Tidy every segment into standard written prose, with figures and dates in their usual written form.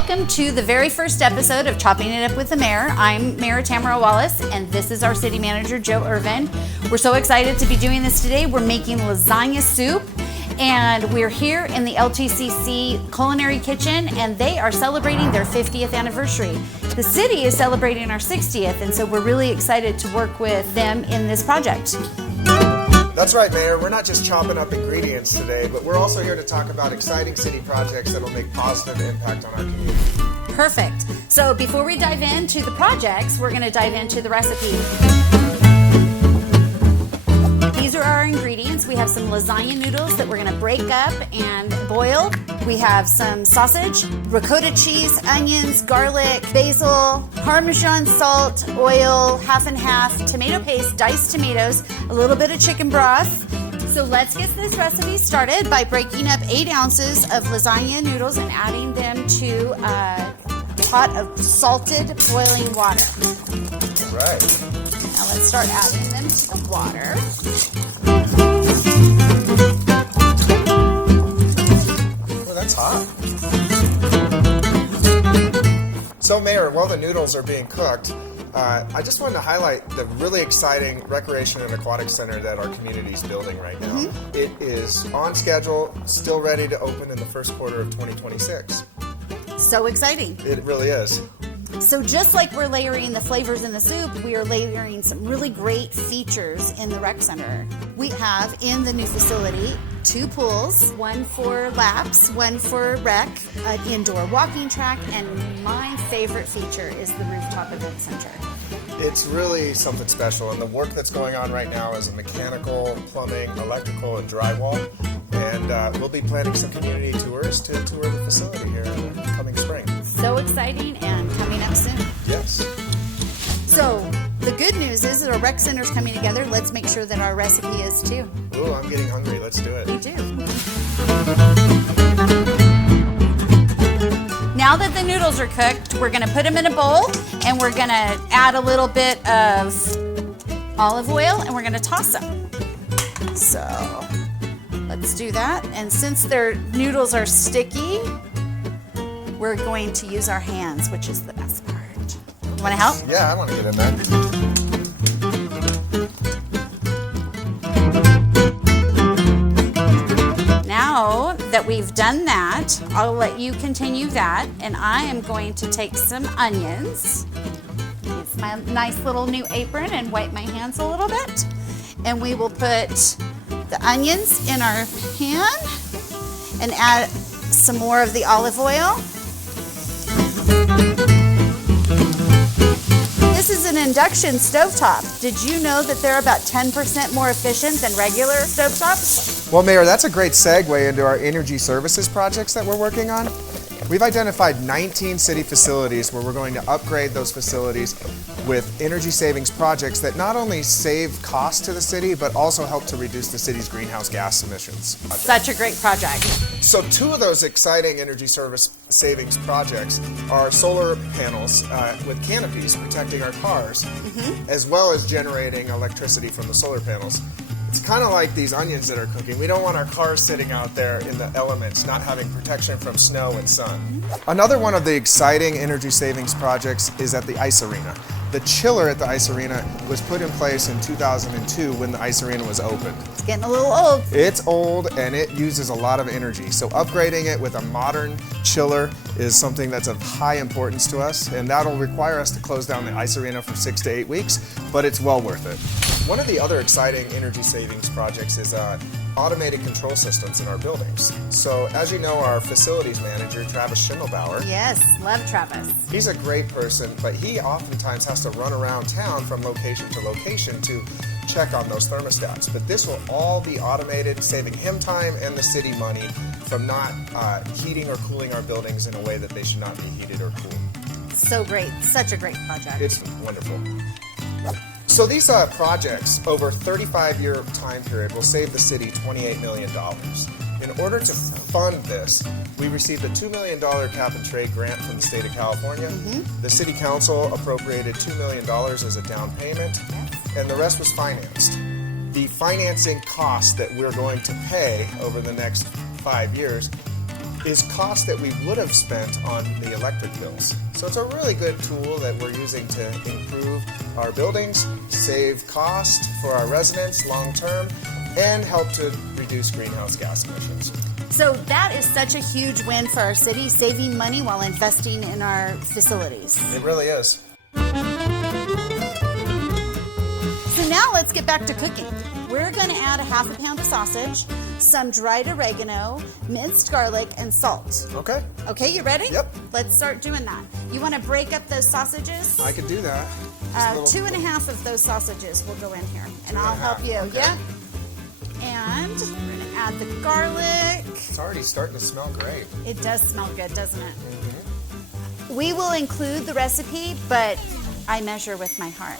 Welcome to the very first episode of Chopping It Up with the Mayor. I'm Mayor Tamara Wallace, and this is our city manager, Joe Irvin. We're so excited to be doing this today. We're making lasagna soup, and we're here in the LTCC Culinary Kitchen, and they are celebrating their 50th anniversary. The city is celebrating our 60th, and so we're really excited to work with them in this project. That's right, Mayor. We're not just chopping up ingredients today, but we're also here to talk about exciting city projects that will make positive impact on our community. Perfect. So before we dive into the projects, we're going to dive into the recipe. These are our ingredients. We have some lasagna noodles that we're going to break up and boil. We have some sausage, ricotta cheese, onions, garlic, basil, Parmesan salt, oil, half and half, tomato paste, diced tomatoes, a little bit of chicken broth. So let's get this recipe started by breaking up 8 ounces of lasagna noodles and adding them to a pot of salted boiling water. All right. Now let's start adding them to the water. Oh, that's hot. So, Mayor, while the noodles are being cooked, I just wanted to highlight the really exciting recreation and aquatic center that our community is building right now. Mm-hmm. It is on schedule, still ready to open in the first quarter of 2026. So exciting. It really is. So just like we're layering the flavors in the soup, we are layering some really great features in the rec center. We have in the new facility 2 pools, one for laps, one for rec, an indoor walking track, and my favorite feature is the rooftop event center. It's really something special, and the work that's going on right now is mechanical, plumbing, electrical, and drywall. And we'll be planning some community tours to tour the facility here in the coming spring. So exciting and coming up soon. Yes. So the good news is that our rec center's coming together. Let's make sure that our recipe is too. Ooh, I'm getting hungry. Let's do it. Me too. Now that the noodles are cooked, we're going to put them in a bowl, and we're going to add a little bit of olive oil, and we're going to toss them. So let's do that. And since their noodles are sticky, we're going to use our hands, which is the best part. You want to help? Yeah, I want to get in there. Now that we've done that, I'll let you continue that, and I am going to take some onions. Use my nice little new apron and wipe my hands a little bit. And we will put the onions in our pan and add some more of the olive oil. This is an induction stovetop. Did you know that they're about 10% more efficient than regular stovetops? Well, Mayor, that's a great segue into our energy services projects that we're working on. We've identified 19 city facilities where we're going to upgrade those facilities with energy savings projects that not only save costs to the city, but also help to reduce the city's greenhouse gas emissions. Such a great project. So 2 of those exciting energy service savings projects are solar panels with canopies protecting our cars, as well as generating electricity from the solar panels. It's kind of like these onions that are cooking. We don't want our cars sitting out there in the elements, not having protection from snow and sun. Another one of the exciting energy savings projects is at the ice arena. The chiller at the ice arena was put in place in 2002 when the ice arena was opened. It's getting a little old. It's old and it uses a lot of energy. So upgrading it with a modern chiller is something that's of high importance to us, and that'll require us to close down the ice arena for 6 to 8 weeks, but it's well worth it. One of the other exciting energy savings projects is automated control systems in our buildings. So as you know, our facilities manager, Travis Schimmelbauer. Yes, love Travis. He's a great person, but he oftentimes has to run around town from location to location to check on those thermostats. But this will all be automated, saving him time and the city money from not heating or cooling our buildings in a way that they should not be heated or cooled. So great. Such a great project. It's wonderful. So these projects over a 35-year time period will save the city $28 million. In order to fund this, we received a $2 million cap and trade grant from the state of California. The city council appropriated $2 million as a down payment, and the rest was financed. The financing cost that we're going to pay over the next 5 years is cost that we would have spent on the electric bills. So it's a really good tool that we're using to improve our buildings, save cost for our residents long term, and help to reduce greenhouse gas emissions. So that is such a huge win for our city, saving money while investing in our facilities. It really is. So now let's get back to cooking. We're going to add a half a pound of sausage, some dried oregano, minced garlic, and salt. Okay. Okay, you ready? Yep. Let's start doing that. You want to break up those sausages? I could do that. 2.5 of those sausages will go in here, and I'll help you. Okay. Yeah. And we're going to add the garlic. It's already starting to smell great. It does smell good, doesn't it? We will include the recipe, but I measure with my heart.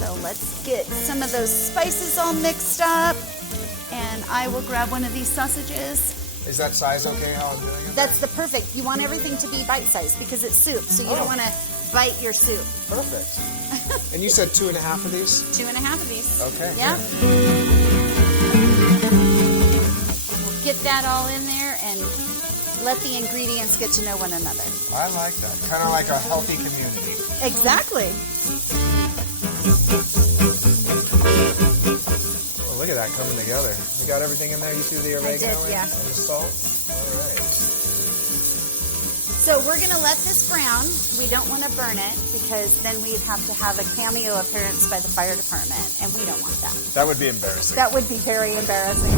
So let's get some of those spices all mixed up, and I will grab one of these sausages. Is that size okay how I'm doing it? That's the perfect. You want everything to be bite-sized because it's soup, so you don't want to bite your soup. Perfect. And you said 2.5 of these? 2.5 of these. Okay. Yeah. We'll get that all in there and let the ingredients get to know one another. I like that. Kind of like a healthy community. Exactly. Oh, look at that coming together. You got everything in there? You threw the oregano in yeah. and the salt? All right. So we're going to let this brown. We don't want to burn it because then we'd have to have a cameo appearance by the fire department, and we don't want that. That would be embarrassing. That would be very embarrassing.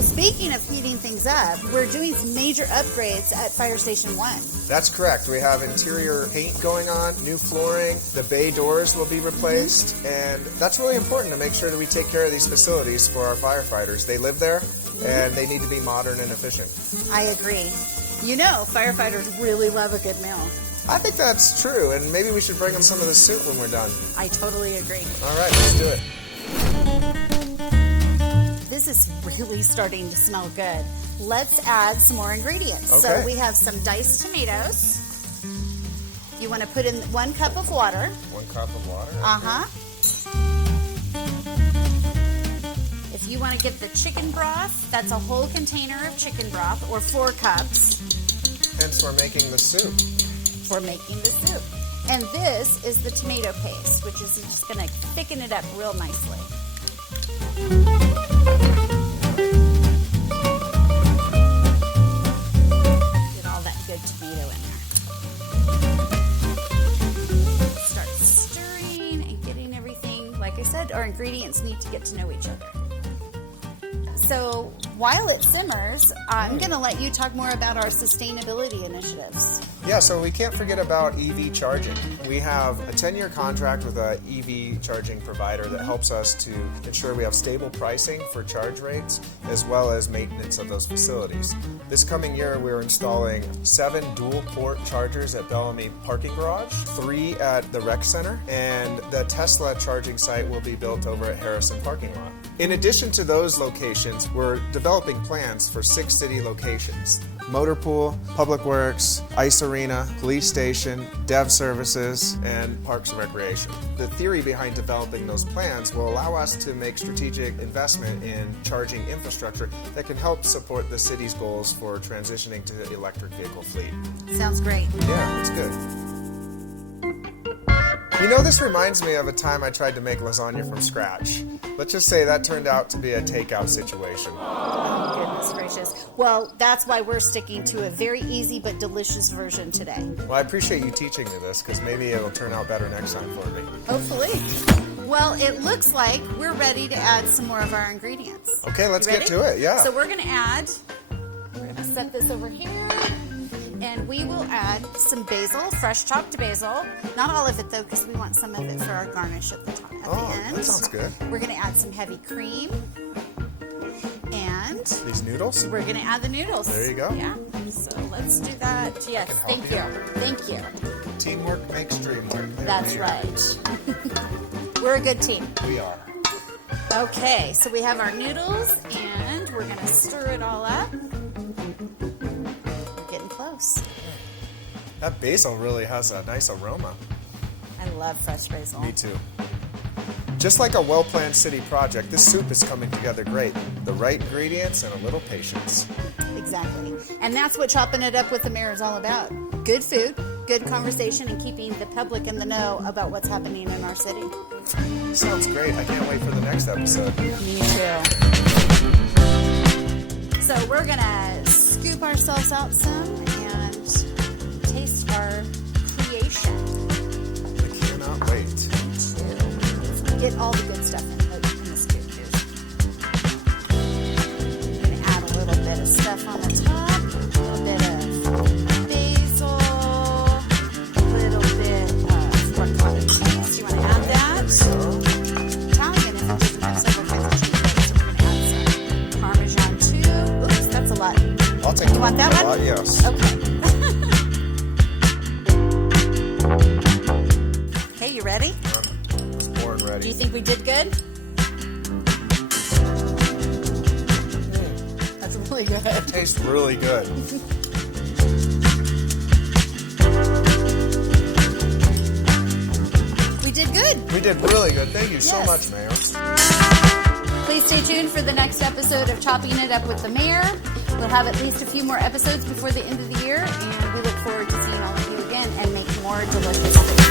Speaking of heating things up, we're doing some major upgrades at Fire Station 1. That's correct. We have interior paint going on, new flooring, the bay doors will be replaced, and that's really important to make sure that we take care of these facilities for our firefighters. They live there, and they need to be modern and efficient. I agree. You know, firefighters really love a good meal. I think that's true, and maybe we should bring them some of the soup when we're done. I totally agree. All right, let's do it. This is really starting to smell good. Let's add some more ingredients. Okay. So we have some diced tomatoes. You want to put in 1 cup of water. 1 cup of water. Uh-huh. If you want to get the chicken broth, that's a whole container of chicken broth, or 4 cups. Hence, we're making the soup. For making the soup. And this is the tomato paste, which is just going to thicken it up real nicely. Get all that good tomato in there. Start stirring and getting everything. Like I said, our ingredients need to get to know each other. So while it simmers, I'm going to let you talk more about our sustainability initiatives. Yeah, so we can't forget about EV charging. We have a 10-year contract with an EV charging provider that helps us to ensure we have stable pricing for charge rates as well as maintenance of those facilities. This coming year, we're installing 7 dual-port chargers at Bellamy Parking Garage, 3 at the Rec Center, and the Tesla charging site will be built over at Harrison Parking Lot. In addition to those locations, we're developing plans for 6 city locations: Motor Pool, Public Works, Ice Arena, Police Station, Dev Services, and Parks and Recreation. The theory behind developing those plans will allow us to make strategic investment in charging infrastructure that can help support the city's goals for transitioning to the electric vehicle fleet. Sounds great. Yeah, it's good. You know, this reminds me of a time I tried to make lasagna from scratch. Let's just say that turned out to be a takeout situation. Oh, goodness gracious. Well, that's why we're sticking to a very easy but delicious version today. Well, I appreciate you teaching me this because maybe it'll turn out better next time for me. Hopefully. Well, it looks like we're ready to add some more of our ingredients. Okay, let's You get ready? to it, yeah. So we're going to set this over here. And we will add some basil, fresh chopped basil. Not all of it, though, because we want some of it for our garnish at the top. At the end. That sounds good. We're going to add some heavy cream. And These noodles? we're going to add the noodles. There you go. Yeah. So let's do that. Yes, can thank help you. Thank you. Teamwork makes dream work. That's right. We're a good team. We are. Okay, so we have our noodles, and we're going to stir it all up. We're getting close. That basil really has a nice aroma. I love fresh basil. Me too. Just like a well-planned city project, this soup is coming together great. The right ingredients and a little patience. Exactly. And that's what Chopping It Up with the Mayor is all about. Good food, good conversation, and keeping the public in the know about what's happening in our city. Sounds great. I can't wait for the next episode. Me too. So we're going to scoop ourselves out some and taste our creation. I cannot wait. Get all the good stuff in the scoop here. I'm going to add a little bit of stuff on the top, a little bit of basil, a little bit of ricotta cheese. You want to add that? Italian, if it doesn't have several kinds of cheese, so we're going to add some Parmesan too. Oops, that's a lot. I'll take You want that one? Yes. Okay. Okay, you ready? Ready. Do you think we did good? That's really good. It tastes really good. We did good. We did really good. Thank you so Yes. much, Mayor. Please stay tuned for the next episode of Chopping It Up with the Mayor. We'll have at least a few more episodes before the end of the year, and we look forward to seeing all of you again and make more delicious food.